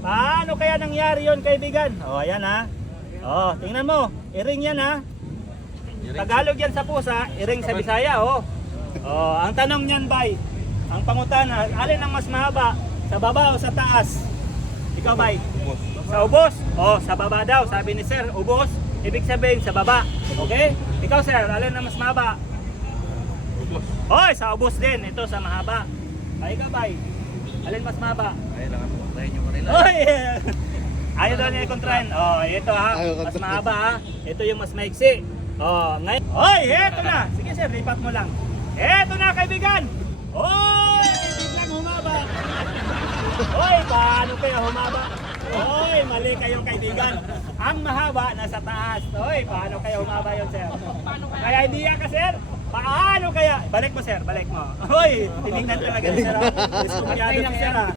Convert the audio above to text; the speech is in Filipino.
Paano kaya nangyari yon, kaibigan? O, ayan ha. O, tingnan mo. Iring yan ha. Tagalog yan sa pusa, iring sa Bisaya, o. O, ang tanong niyan, bay. Ang pangutana, alin ang mas mahaba? Sa baba o sa taas? Ikaw, bay? Sa ubos. O, sa baba daw. Sabi ni sir, ubos. Ibig sabihin, sa baba. Okay? Ikaw, sir, alin ang mas mahaba? Ubos. Hoy, sa ubos din. Ito, sa mahaba. Ay, ikaw, bay? Alin mas mahaba? Ay, lang ako. Tayo nyo kanila. Hoy! Ayaw daw niya i-contrain. Oh, ito ha. Ayaw Mas kontrahin. mahaba ha. Ito yung mas maiksi. Oh, ngayon. Hoy, eto na. Sige sir, lipat mo lang. Eto na, kaibigan. Hoy, biglang humaba. Hoy, paano kaya humaba? Hoy, mali kayong kaibigan. Ang mahaba nasa taas. Hoy, paano kaya humaba yun, sir? Kaya hindi ka, sir. Paano kaya? Balik mo, sir. Balik mo. Hoy, tinignan talaga ni sir. Diskumpiyado si sir ha.